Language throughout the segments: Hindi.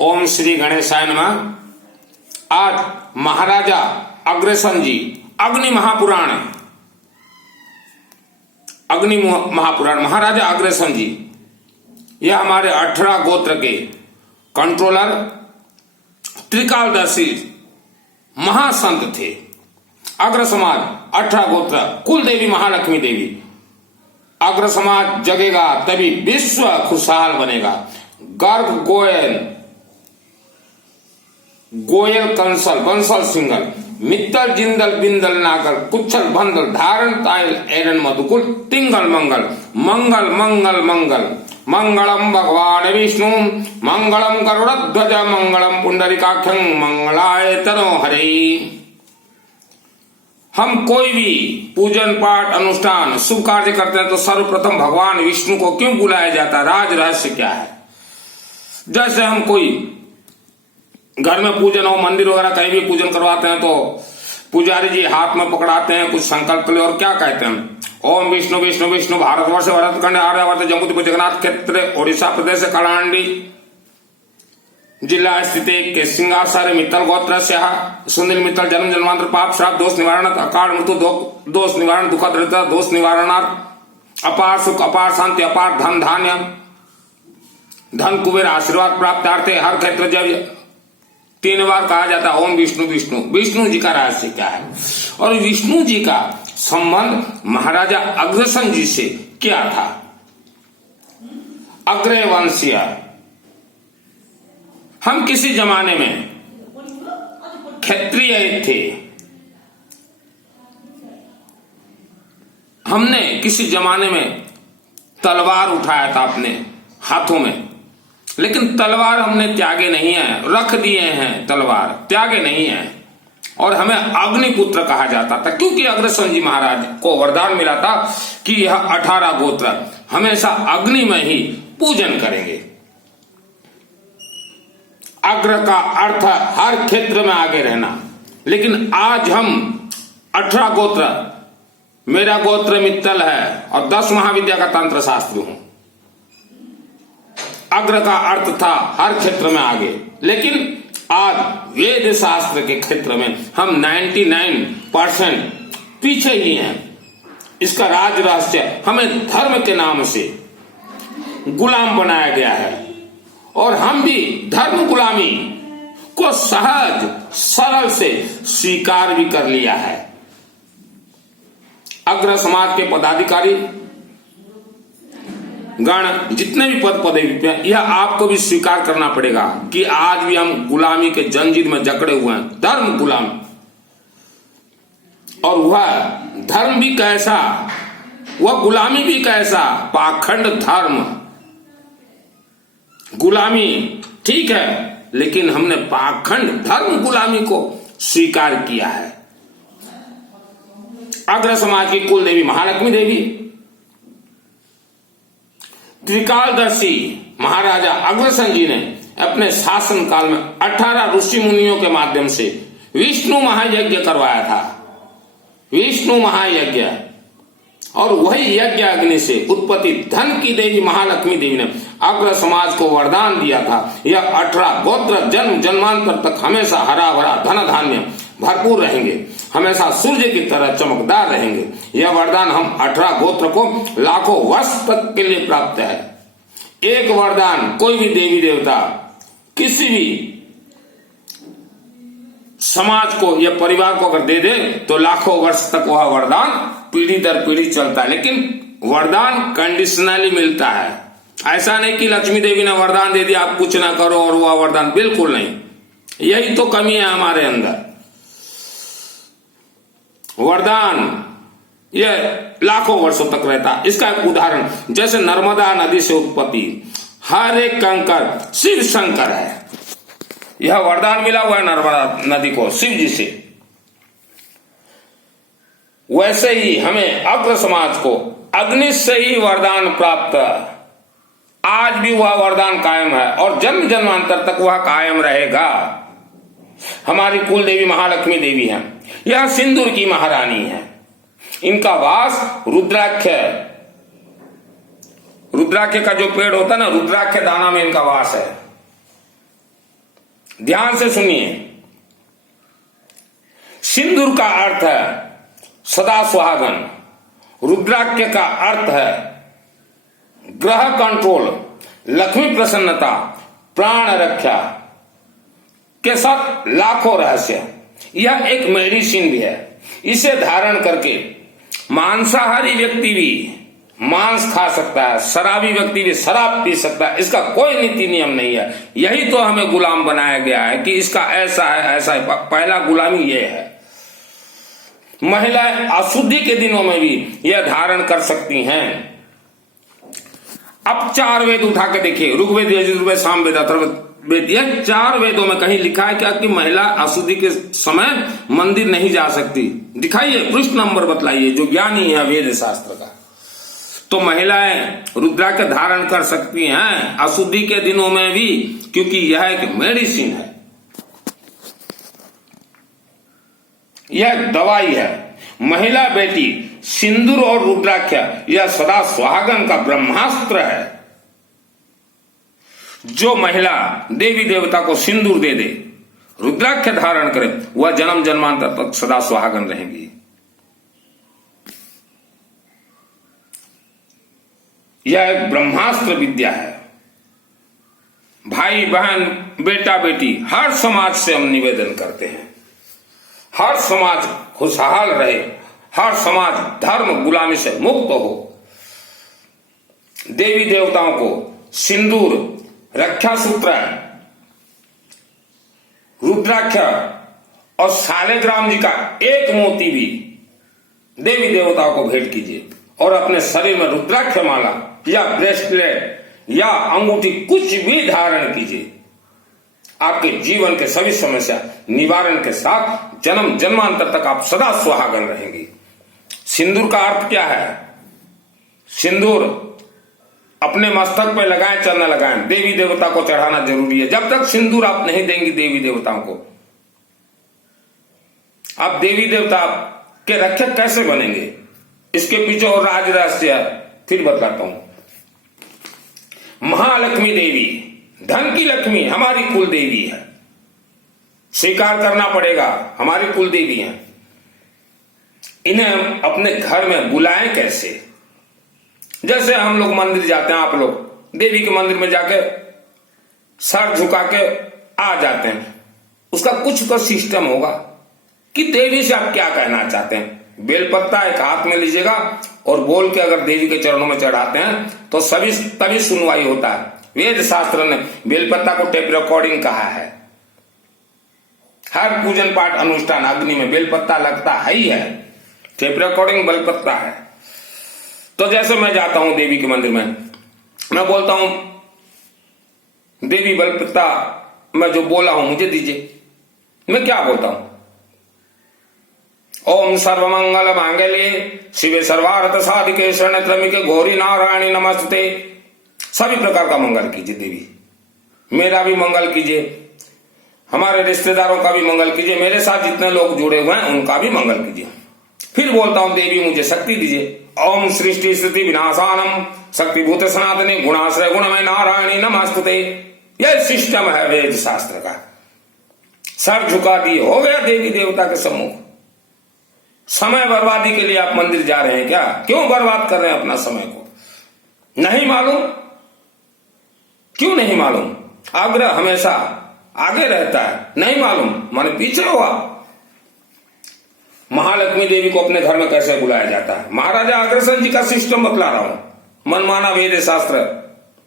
ओम श्री गणेशाय नमः। आज महाराजा अग्रसेन जी अग्नि महापुराण महाराजा अग्रसेन जी, यह हमारे 18 गोत्र के कंट्रोलर त्रिकालदर्शी महासंत थे। अग्र समाज 18 गोत्र कुल देवी महालक्ष्मी देवी। अग्र समाज जगेगा तभी विश्व खुशहाल बनेगा। गर्ग गोयल कंसल बंसल सिंगल मित्तल जिंदल बिंदल नागर कुच्छल बंदल धारण तायल एरन मधुकुल तिंगल मंगल मंगल मंगल मंगल मंगलम भगवान विष्णु मंगलम गरुड़ध्वज मंगलम पुंडरीकाक्षं मंगलाय तनो हरे। हम कोई भी पूजन पाठ अनुष्ठान शुभ कार्य करते हैं तो सर्वप्रथम भगवान विष्णु को क्यों बुलाया जाता है? राज रहस्य क्या है? जैसे हम कोई घर में पूजन हो, मंदिर वगैरह कहीं भी पूजन करवाते हैं तो पुजारी जी हाथ में पकड़ाते हैं कुछ संकल्प ले और क्या कहते हैं? ओम विष्णु विष्णु विष्णु भारतवर्ष भरतखंड आर्यावर्त जम्बूद्वीप जगन्नाथ क्षेत्र ओडिशा प्रदेश कलांडी जिला स्थित के सिंहासर मित्तल गोत्र से सुनील मित्तल जन्म जन्मांतर पाप श्राप दोष निवारण अकाल मृत्यु दोष निवारण दुख दरिद्रता दोष निवारणार्थ अपार सुख अपार शांति अपार धन धान्य धन कुबेर आशीर्वाद प्राप्तार्थे हर क्षेत्र जब 3 बार कहा जाता है ओम विष्णु विष्णु। विष्णु जी का रहस्य क्या है और विष्णु जी का संबंध महाराजा अग्रसेन जी से क्या था? अग्रय वंशीय, हम किसी जमाने में क्षत्रिय थे। हमने किसी जमाने में तलवार उठाया था अपने हाथों में, लेकिन तलवार हमने त्यागे नहीं है, रख दिए हैं तलवार, त्यागे नहीं है। और हमें अग्निपुत्र कहा जाता था क्योंकि अग्रसेन जी महाराज को वरदान मिला था कि यह 18 गोत्र हमेशा अग्नि में ही पूजन करेंगे। अग्र का अर्थ हर क्षेत्र में आगे रहना, लेकिन आज हम 18 गोत्र, मेरा गोत्र मित्तल है और 10 महाविद्या का तंत्र शास्त्री हूं। अग्र का अर्थ था हर क्षेत्र में आगे, लेकिन आज वेद शास्त्र के क्षेत्र में हम 99% पीछे ही हैं। इसका राज रहस्य हमें धर्म के नाम से गुलाम बनाया गया है और हम भी धर्म गुलामी को सहज सरल से स्वीकार भी कर लिया है। अग्र समाज के पदाधिकारी गण जितने भी पद पदवी पे, यह आपको भी स्वीकार करना पड़ेगा कि आज भी हम गुलामी के जंजीर में जकड़े हुए हैं, धर्म गुलाम। और वह धर्म भी कैसा, वह गुलामी भी कैसा, पाखंड धर्म। गुलामी ठीक है, लेकिन हमने पाखंड धर्म गुलामी को स्वीकार किया है। अग्र समाज की कुल देवी महालक्ष्मी देवी, त्रिकालदर्शी महाराजा अग्रसेन जी ने अपने शासन काल में 18 ऋषि मुनियों के माध्यम से विष्णु महायज्ञ करवाया था। विष्णु महायज्ञ, और वही यज्ञ अग्नि से उत्पत्ति धन की देवी महालक्ष्मी देवी ने अग्र समाज को वरदान दिया था। यह 18 गोत्र जन्म जन्मांतर तक हमेशा हरा भरा धन धान्य भरपूर रहेंगे, हमेशा सूर्य की तरह चमकदार रहेंगे। यह वरदान हम 18 गोत्र को लाखों वर्ष तक के लिए प्राप्त है। एक वरदान कोई भी देवी देवता किसी भी समाज को या परिवार को अगर दे दे तो लाखों वर्ष तक वह वरदान पीढ़ी दर पीढ़ी चलता है, लेकिन वरदान कंडीशनली मिलता है। ऐसा नहीं कि लक्ष्मी देवी ने वरदान दे दिया आप कुछ ना करो और वह वरदान, बिल्कुल नहीं। यही तो कमी है हमारे अंदर। वरदान यह लाखों वर्षों तक रहता है। इसका एक उदाहरण, जैसे नर्मदा नदी से उत्पत्ति, हर एक कंकर शिव शंकर है। यह वरदान मिला हुआ है नर्मदा नदी को शिव जी से। वैसे ही हमें अग्र समाज को अग्नि से ही वरदान प्राप्त, आज भी वह वरदान कायम है और जन्म जन्मांतर तक वह कायम रहेगा। हमारी कुल देवी महालक्ष्मी देवी है, यह सिंदूर की महारानी है। इनका वास रुद्राक्ष, रुद्राक्ष का जो पेड़ होता है ना, रुद्राक्ष दाना में इनका वास है। ध्यान से सुनिए। सिंदूर का अर्थ है सदा सुहागन, रुद्राक्ष का अर्थ है ग्रह कंट्रोल, लक्ष्मी प्रसन्नता, प्राण रक्षा के साथ लाखों रहस्य। यह एक मेडिसिन भी है। इसे धारण करके मांसाहारी व्यक्ति भी मांस खा सकता है, शराबी व्यक्ति भी शराब पी सकता है। इसका कोई नीति नियम नहीं है। यही तो हमें गुलाम बनाया गया है कि इसका ऐसा है ऐसा है। पहला गुलामी ये है। महिलाएं अशुद्धि के दिनों में भी यह धारण कर सकती हैं। अब 4 वेद उठा के देखिए, ऋग्वेद, यजुर्वेद, सामवेद, अथर्ववेद। यह 4 वेदों में कहीं लिखा है क्या कि महिला अशुद्धि के समय मंदिर नहीं जा सकती? दिखाइए, पृष्ठ नंबर बतलाइए, जो ज्ञानी है वेद शास्त्र का। तो महिलाएं रुद्राक्ष धारण कर सकती हैं अशुद्धि के दिनों में भी, क्योंकि यह एक मेडिसिन है, यह दवाई है। महिला बेटी सिंदूर और रुद्राक्ष यह सदा सुहागन का ब्रह्मास्त्र है। जो महिला देवी देवता को सिंदूर दे दे, रुद्राक्ष धारण करे, वह जन्म जन्मांतर तक सदा सुहागन रहेंगी। यह एक ब्रह्मास्त्र विद्या है। भाई बहन, बेटा बेटी, हर समाज से हम निवेदन करते हैं, हर समाज खुशहाल रहे, हर समाज धर्म गुलामी से मुक्त हो। देवी देवताओं को सिंदूर, रक्षा सूत्र, रुद्राक्ष और सालेग्राम जी का एक मोती भी देवी देवताओं को भेंट कीजिए और अपने शरीर में रुद्राक्ष माला या ब्रेसलेट या अंगूठी कुछ भी धारण कीजिए। आपके जीवन के सभी समस्या निवारण के साथ जन्म जन्मांतर तक आप सदा सुहागन रहेंगी। सिंदूर का अर्थ क्या है? सिंदूर अपने मस्तक पे लगाएं चाहे न लगाएं, देवी देवता को चढ़ाना जरूरी है। जब तक सिंदूर आप नहीं देंगी देवी देवताओं को, आप देवी देवता के रक्षक कैसे बनेंगे? इसके पीछे और राज रहस्य फिर बताता हूं। महालक्ष्मी देवी, धन की लक्ष्मी, हमारी कुल देवी है। स्वीकार करना पड़ेगा, हमारी कुल देवी है। इन्हें अपने घर में बुलाएं कैसे? जैसे हम लोग मंदिर जाते हैं, आप लोग देवी के मंदिर में जाके सर झुका के आ जाते हैं, उसका कुछ तो सिस्टम होगा कि देवी से आप क्या कहना चाहते हैं। बेलपत्ता एक हाथ में लीजिएगा और बोल के अगर देवी के चरणों में चढ़ाते हैं तो तभी सुनवाई होता है। वेद शास्त्र ने बेलपत्ता को टेप रिकॉर्डिंग कहा है। हर पूजन पाठ अनुष्ठान अग्नि में बेलपत्ता लगता है ही है। टेप रिकॉर्डिंग बेलपत्ता है। तो जैसे मैं जाता हूं देवी के मंदिर में, मैं बोलता हूं देवी बेलपत्ता मैं जो बोला हूं मुझे दीजिए। मैं क्या बोलता हूं? ओम सर्वमंगल मांगल्ये शिवे सर्वार्थ साधिके शरण्ये त्र्यंबके गौरी नारायणी नमस्ते। सभी प्रकार का मंगल कीजिए देवी, मेरा भी मंगल कीजिए, हमारे रिश्तेदारों का भी मंगल कीजिए, मेरे साथ जितने लोग जुड़े हुए हैं उनका भी मंगल कीजिए। फिर बोलता हूं देवी मुझे शक्ति दीजिए। ओम सृष्टि स्थिति विनाशानम शक्ति भूत सनातनी गुणाश्रय गुणमय नारायणी नमस्ते। यह सिस्टम है वेद शास्त्र का। सर झुका दिए, हो गया देवी देवता के सम्मुख। समय बर्बादी के लिए आप मंदिर जा रहे हैं क्या? क्यों बर्बाद कर रहे हैं अपना समय को? नहीं मालूम? क्यों नहीं मालूम? आग्रह हमेशा आगे रहता है। नहीं मालूम माने पीछे हुआ। महालक्ष्मी देवी को अपने घर में कैसे बुलाया जाता है? महाराजा अग्रसेन जी का सिस्टम बतला रहा हूं, मनमाना वेद शास्त्र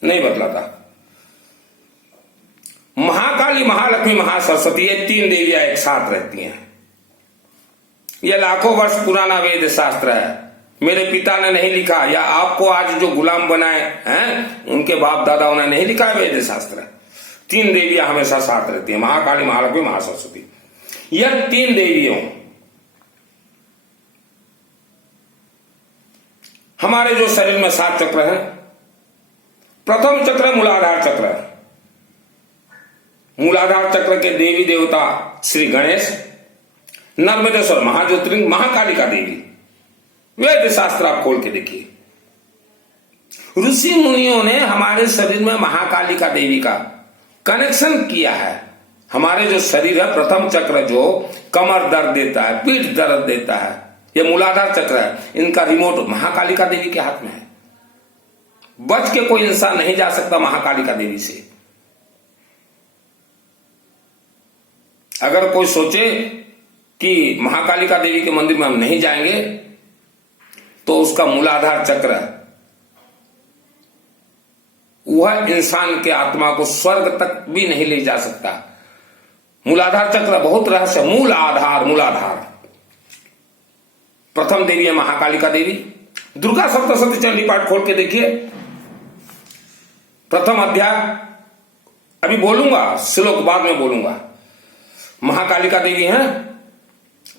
नहीं बतलाता। महाकाली, महालक्ष्मी, महासरस्वती, ये 3 देवियां एक साथ रहती हैं। यह लाखों वर्ष पुराना वेद शास्त्र है। मेरे पिता ने नहीं लिखा, या आपको आज जो गुलाम बनाए हैं उनके बाप दादाओं ने नहीं लिखा है वेद शास्त्र। 3 देवियां हमेशा साथ रहती हैं, महाकाली, महालक्ष्मी, महासरस्वती। यह 3 देवियों हमारे जो शरीर में 7 चक्र हैं। प्रथम चक्र मूलाधार चक्र है। मूलाधार चक्र के देवी देवता श्री गणेश, नर्मदेश्वर महाज्योतिर्लिंग, महाकालिका देवी। वेद शास्त्र आप खोल के देखिए। ऋषि मुनियों ने हमारे शरीर में महाकालिका देवी का कनेक्शन किया है। हमारे जो शरीर है, प्रथम चक्र जो कमर दर्द देता है, पीठ दर्द देता है, ये मूलाधार चक्र है, इनका रिमोट महाकालिका देवी के हाथ में है। बच के कोई इंसान नहीं जा सकता महाकालिका देवी से। अगर कोई सोचे कि महाकालिका देवी के मंदिर में हम नहीं जाएंगे तो उसका मूलाधार चक्र वह इंसान के आत्मा को स्वर्ग तक भी नहीं ले जा सकता। मूलाधार चक्र बहुत रहस्य, मूल आधार, मूलाधार। प्रथम देवी है महाकालिका देवी। दुर्गा सप्तशती चंडी पाठ खोल के देखिए, प्रथम अध्याय, अभी बोलूंगा, श्लोक बाद में बोलूंगा। महाकालिका देवी है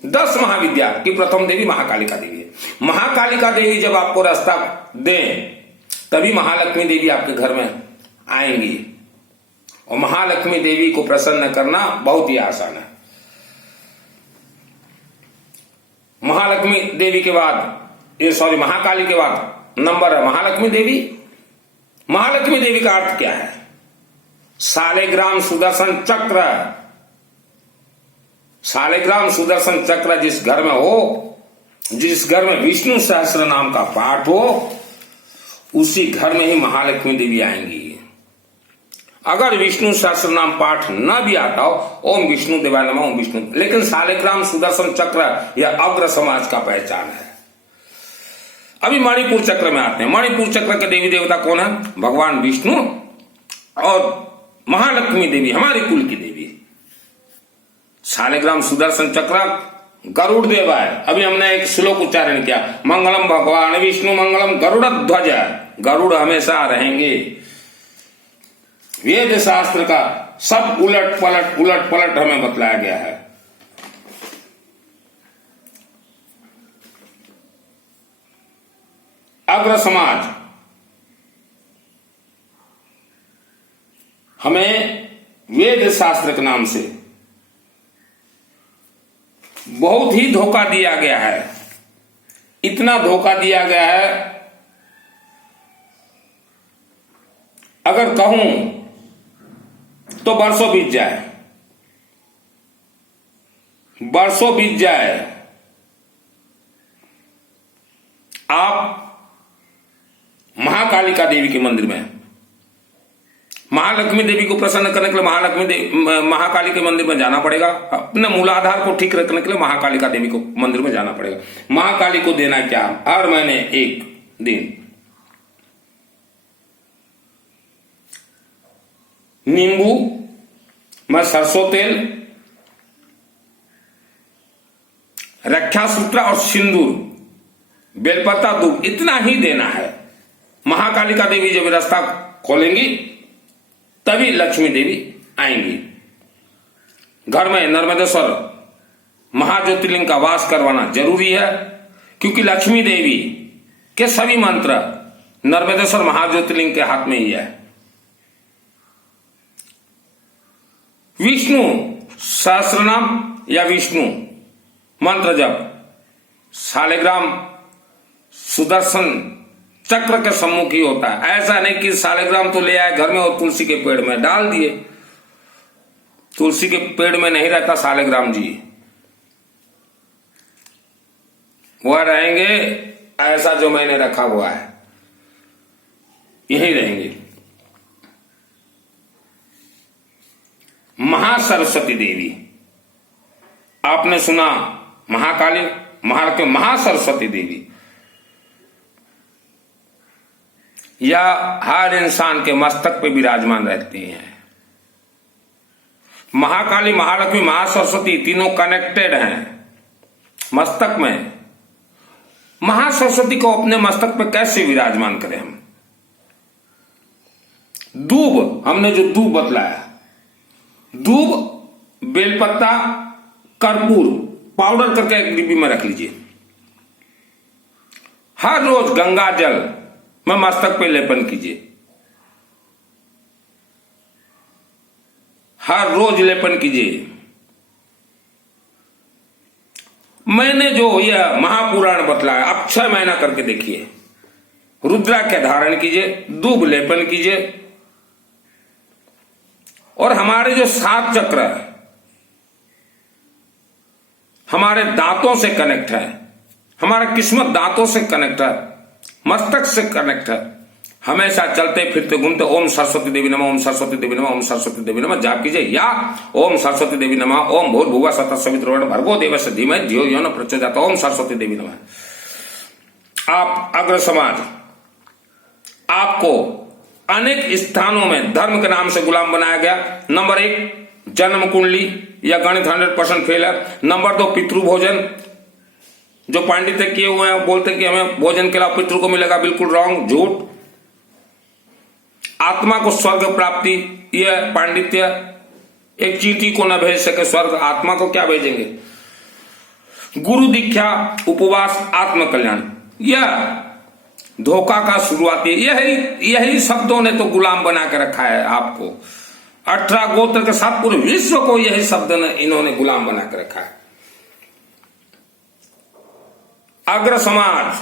10 महाविद्या की प्रथम देवी महाकालिका देवी है। महाकालिका देवी जब आपको रास्ता दें तभी महालक्ष्मी देवी आपके घर में आएंगी। और महालक्ष्मी देवी को प्रसन्न करना बहुत ही आसान है। महालक्ष्मी देवी के बाद महाकाली के बाद नंबर है महालक्ष्मी देवी। महालक्ष्मी देवी का अर्थ क्या है? शालिग्राम सुदर्शन चक्र। शालिग्राम सुदर्शन चक्र जिस घर में हो, जिस घर में विष्णु सहस्त्र नाम का पाठ हो, उसी घर में ही महालक्ष्मी देवी आएंगी। अगर विष्णु सहस्त्र नाम पाठ न भी आता हो, ओम विष्णु देवाय नमः, ओम विष्णु, लेकिन शालिग्राम सुदर्शन चक्र यह अग्र समाज का पहचान है। अभी मणिपुर चक्र में आते हैं। मणिपुर चक्र के देवी देवता कौन है? भगवान विष्णु और महालक्ष्मी देवी, हमारे कुल की देवी। शालिग्राम सुदर्शन चक्र गरुड़ देवा है। अभी हमने एक श्लोक उच्चारण किया, मंगलम भगवान विष्णु मंगलम गरुड़ ध्वज। गरुड़ हमेशा रहेंगे। वेद शास्त्र का सब उलट पलट हमें बतलाया गया है। अग्र समाज हमें वेद शास्त्र के नाम से बहुत ही धोखा दिया गया है। इतना धोखा दिया गया है, अगर कहूं तो बरसों बीत जाए, बरसों बीत जाए। आप महाकालिका देवी के मंदिर में, महालक्ष्मी देवी को प्रसन्न करने के लिए महाकाली के मंदिर में जाना पड़ेगा। अपने मूलाधार को ठीक रखने के लिए महाकालिका देवी को मंदिर में जाना पड़ेगा। महाकाली को देना क्या? हर महीने एक दिन नींबू में सरसों तेल, रक्षा सूत्र और सिंदूर, बेलपत्ता, दूध, इतना ही देना है। महाकालिका देवी जब रास्ता खोलेंगी तभी लक्ष्मी देवी आएंगी। घर में नर्मदेश्वर महाज्योतिर्लिंग का वास करवाना जरूरी है, क्योंकि लक्ष्मी देवी के सभी मंत्र नर्मदेश्वर महाज्योतिर्लिंग के हाथ में ही है। विष्णु सहस्रनाम या विष्णु मंत्र जब शालिग्राम सुदर्शन चक्र के सम्मुख ही होता है। ऐसा नहीं कि शालिग्राम तो ले आए घर में और तुलसी के पेड़ में डाल दिए। तुलसी के पेड़ में नहीं रहता शालिग्राम जी, वह रहेंगे ऐसा जो मैंने रखा हुआ है, यही रहेंगे। महासरस्वती देवी आपने सुना, महाकाली, महासरस्वती देवी, यह हर इंसान के मस्तक पे विराजमान रहती हैं। महाकाली, महालक्ष्मी, महासरस्वती तीनों कनेक्टेड हैं मस्तक में। महासरस्वती को अपने मस्तक पे कैसे विराजमान करें हम? दूब, हमने जो दूब बतलाया, दूब, बेलपत्ता, कर्पूर पाउडर करके एक डिब्बी में रख लीजिए। हर रोज गंगा जल में मस्तक पे लेपन कीजिए। हर रोज लेपन कीजिए। मैंने जो यह महापुराण बतलाया, अब 6 महीना करके देखिए। रुद्राक्ष धारण कीजिए, दूब लेपन कीजिए, और हमारे जो 7 चक्र है हमारे दांतों से कनेक्ट है, हमारा किस्मत दांतों से कनेक्ट है, मस्तक से कनेक्ट है। हमेशा चलते फिरते घूमते ओम सरस्वती देवी नमः, ओम सरस्वती देवी नमः, ओम सरस्वती देवी नमः जाप कीजिए, या ओम सरस्वती देवी नमः, ओम भूर्भुवः स्वतः सवितुर्वरेण्यं भर्गो देवस्य धीमहि धियो यो न प्रचोदयात्, ओम सरस्वती देवी नमः। आप अग्र समाज, आपको अनेक स्थानों में धर्म के नाम से गुलाम बनाया गया। नंबर 1 जन्म कुंडली या गणित 100% फेल है। नंबर 2 पितृ भोजन, जो पांडित्य किए हुए हैं बोलते कि हमें भोजन के अलावा पितृ को मिलेगा, बिल्कुल रॉन्ग, झूठ। आत्मा को स्वर्ग प्राप्ति, यह पांडित्य, एक चींटी को न भेज सके स्वर्ग, आत्मा को क्या भेजेंगे। गुरु दीक्षा, उपवास, आत्म कल्याण, यह धोखा का शुरुआती है। यही शब्दों ने तो गुलाम बना के रखा है आपको। 18 गोत्र के साथ पूरे विश्व को यही शब्द ने इन्होंने गुलाम बना के रखा है। अग्र समाज,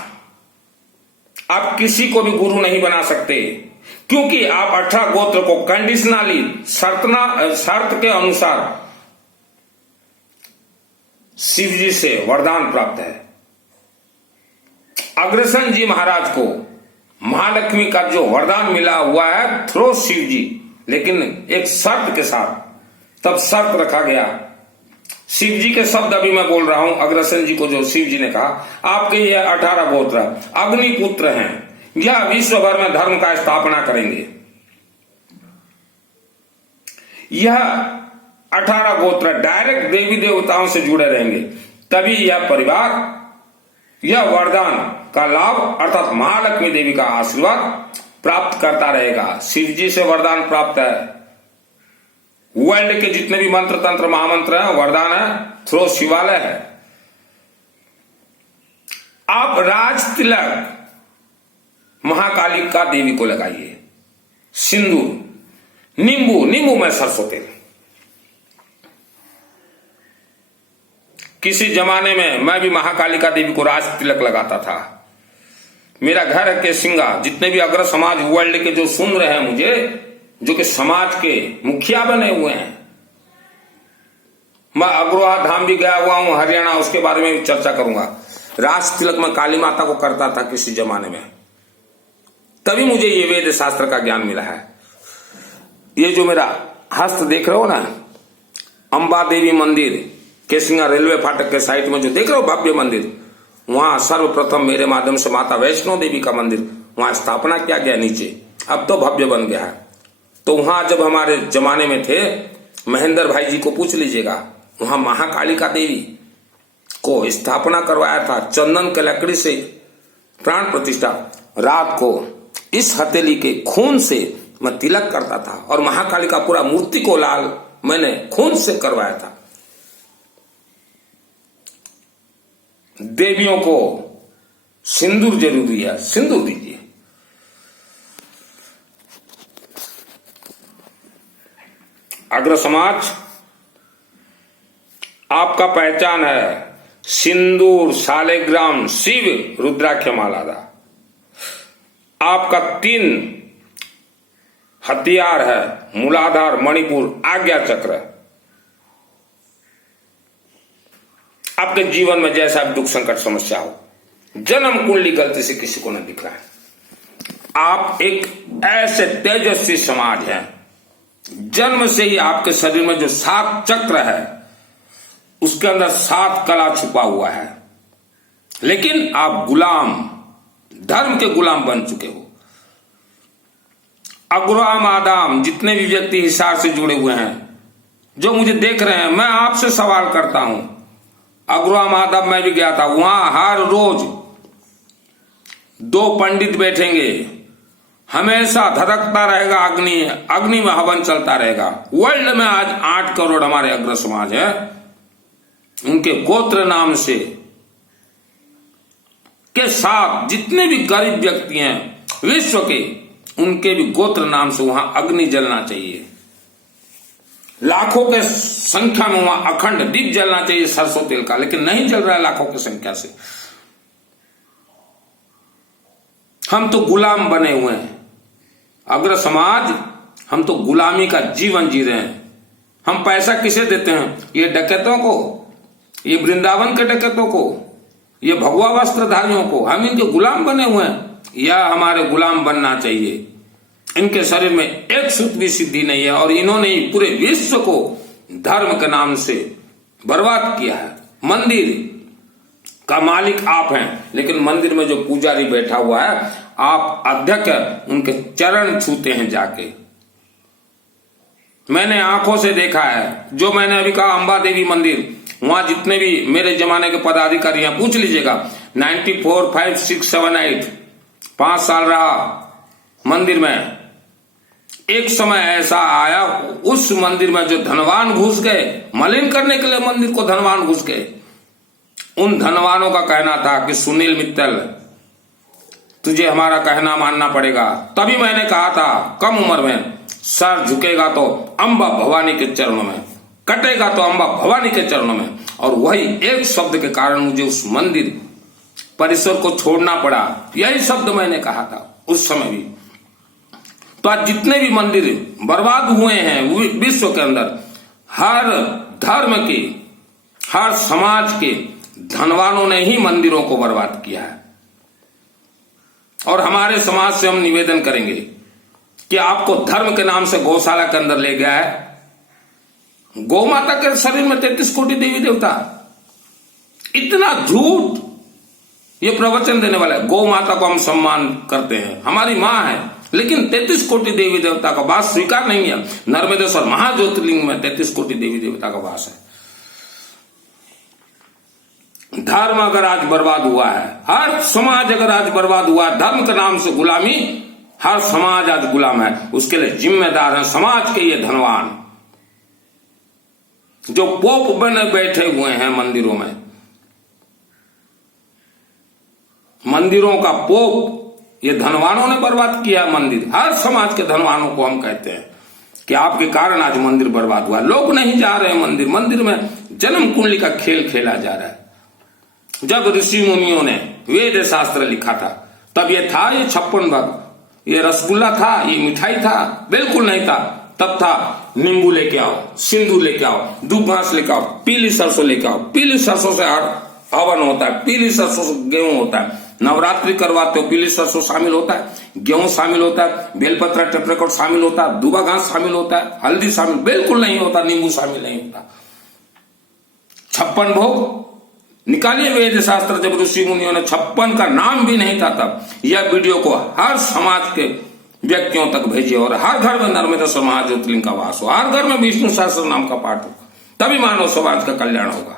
आप किसी को भी गुरु नहीं बना सकते, क्योंकि आप 18 गोत्र को कंडीशनली शर्त के अनुसार शिव जी से वरदान प्राप्त है। अग्रसेन जी महाराज को महालक्ष्मी का जो वरदान मिला हुआ है थ्रो शिव जी, लेकिन एक शर्त के साथ। तब शर्त रखा गया, शिव जी के शब्द अभी मैं बोल रहा हूं, अग्रसेन जी को जो शिव जी ने कहा, आपके ये 18 गोत्र अग्निपुत्र हैं, यह विश्व भर में धर्म का स्थापना करेंगे। यह 18 गोत्र डायरेक्ट देवी देवताओं से जुड़े रहेंगे, तभी यह परिवार यह वरदान का लाभ अर्थात महालक्ष्मी देवी का आशीर्वाद प्राप्त करता रहेगा। शिव जी से वरदान प्राप्त है। वर्ल्ड के जितने भी मंत्र तंत्र महामंत्र है वरदान है, थ्रो शिवालय है। आप राज तिलक महाकाली का देवी को लगाइए, सिंदूर, नींबू में सरसों तेल। किसी जमाने में मैं भी महाकालिका देवी को राज तिलक लगाता था। मेरा घर है के सिंगा। जितने भी अग्र समाज वर्ल्ड के जो सुन रहे हैं मुझे, जो कि समाज के मुखिया बने हुए हैं, मैं अग्रोहा धाम भी गया हुआ हूं हरियाणा, उसके बारे में भी चर्चा करूंगा। राज तिलक मैं काली माता को करता था किसी जमाने में, तभी मुझे ये वेद शास्त्र का ज्ञान मिला है। ये जो मेरा हस्त देख रहे हो ना, अंबा देवी मंदिर केसिंगा रेलवे फाटक के साइड में जो देख रहे हो भव्य मंदिर, वहां सर्वप्रथम मेरे माध्यम से माता वैष्णो देवी का मंदिर वहां स्थापना किया गया नीचे, अब तो भव्य बन गया है। तो वहां जब हमारे जमाने में थे, महेंद्र भाई जी को पूछ लीजिएगा, वहां महाकालिका देवी को स्थापना करवाया था। चंदन के लकड़ी से प्राण प्रतिष्ठा, रात को इस हथेली के खून से मैं तिलक करता था और महाकालिका पूरा मूर्ति को लाल मैंने खून से करवाया था। देवियों को सिंदूर जरूरी है, सिंदूर दीजिए। अग्र समाज, आपका पहचान है सिंदूर, शालिग्राम, शिव, रुद्राक्ष मालादा। आपका 3 हथियार है, मूलाधार, मणिपुर, आज्ञा चक्र। आपके जीवन में जैसा भी दुख संकट समस्या हो, जन्म कुंडली गलती से किसी को न दिख रहा है, आप एक ऐसे तेजस्वी समाज हैं, जन्म से ही आपके शरीर में जो 7 चक्र है उसके अंदर 7 कला छुपा हुआ है, लेकिन आप गुलाम, धर्म के गुलाम बन चुके हो। अग्रवाम आदाम जितने भी व्यक्ति हिसार से जुड़े हुए हैं, जो मुझे देख रहे हैं, मैं आपसे सवाल करता हूं। अग्रवाम आदाम में भी गया था, वहां हर रोज 2 पंडित बैठेंगे, हमेशा धधकता रहेगा अग्नि में हवन चलता रहेगा। वर्ल्ड में आज 8 करोड़ हमारे अग्र समाज है, उनके गोत्र नाम से के साथ जितने भी गरीब व्यक्ति हैं विश्व के, उनके भी गोत्र नाम से वहां अग्नि जलना चाहिए। लाखों के संख्या में वहां अखंड दीप जलना चाहिए सरसों तेल का, लेकिन नहीं जल रहा है लाखों की संख्या से। हम तो गुलाम बने हुए हैं। अग्र समाज, हम तो गुलामी का जीवन जी रहे हैं। हम पैसा किसे देते हैं? ये डकैतों को, ये वृंदावन के डकैतों को, ये भगवा वस्त्रधारियों को। हम इनके गुलाम बने हुए हैं, या हमारे गुलाम बनना चाहिए। इनके शरीर में एक सूत भी सिद्धि नहीं है और इन्होंने ही पूरे विश्व को धर्म के नाम से बर्बाद किया है। मंदिर का मालिक आप हैं, लेकिन मंदिर में जो पुजारी बैठा हुआ है, आप अध्यक्ष हैं, उनके चरण छूते हैं जाके। मैंने आंखों से देखा है, जो मैंने अभी कहा अंबा देवी मंदिर, वहां जितने भी मेरे जमाने के पदाधिकारी हैं, पूछ लीजिएगा। 94, 5, 6, 7, 8 5 साल रहा मंदिर में। एक समय ऐसा आया उस मंदिर में जो धनवान घुस गए, मलिन करने के लिए मंदिर को धनवान घुस गए। उन धनवानों का कहना था कि सुनील मित्तल, तुझे हमारा कहना मानना पड़ेगा। तभी मैंने कहा था, कम उम्र में सर झुकेगा तो अंबा भवानी के चरणों में, कटेगा तो अंबा भवानी के चरणों में। और वही एक शब्द के कारण मुझे उस मंदिर परिसर को छोड़ना पड़ा। यही शब्द मैंने कहा था उस समय भी। तो आज जितने भी मंदिर बर्बाद हुए हैं विश्व के अंदर, हर धर्म के, हर समाज के धनवानों ने ही मंदिरों को बर्बाद किया है। और हमारे समाज से हम निवेदन करेंगे कि आपको धर्म के नाम से गौशाला के अंदर ले गया है। गौ माता के शरीर में 33 कोटि देवी देवता, इतना झूठ ये प्रवचन देने वाला है। गौ माता को हम सम्मान करते हैं, हमारी मां है, लेकिन 33 कोटि देवी देवता का वास स्वीकार नहीं है। नर्मदेश्वर महाज्योतिर्लिंग में 33 कोटि देवी देवता का वास है। धर्म अगर आज बर्बाद हुआ है, हर समाज अगर आज बर्बाद हुआ है, धर्म के नाम से गुलामी, हर समाज आज गुलाम है। उसके लिए जिम्मेदार है समाज के ये धनवान जो पोप बने बैठे हुए हैं मंदिरों में। मंदिरों का पोप ये धनवानों ने बर्बाद किया मंदिर। हर समाज के धनवानों को हम कहते हैं कि आपके कारण आज मंदिर बर्बाद हुआ। लोग नहीं जा रहे हैं मंदिर, मंदिर में जन्म कुंडली का खेल खेला जा रहा है। जब ऋषि मुनियों ने वेद शास्त्र लिखा था, तब ये था ये 56 भग, ये रसगुल्ला था, ये मिठाई था? बिल्कुल नहीं था। तब था नींबू लेके आओ, सिंदूर लेके आओ, दूब घास लेके आओ, पीली सरसों लेके आओ। पीली सरसों से हवन होता है, पीली सरसों से गेहूं होता है। नवरात्रि करवाते हो, पीली सरसों शामिल होता है, गेहूं शामिल होता है, बेलपत्र टेपरेकोट शामिल होता है, दूबा घास शामिल होता है, हल्दी शामिल बिल्कुल नहीं होता, नींबू शामिल नहीं होता। 56 भोग निकालिए वेद शास्त्र। जब ऋषि मुनियों ने 56 का नाम भी नहीं था, तब यह वीडियो को हर समाज के व्यक्तियों तक भेजिए और हर घर में नर्मदेश्वर महाज्योतिर्लिंग का वास हो, हर घर में विष्णु सहस्त्र नाम का पाठ हो, तभी मानव समाज का कल्याण होगा।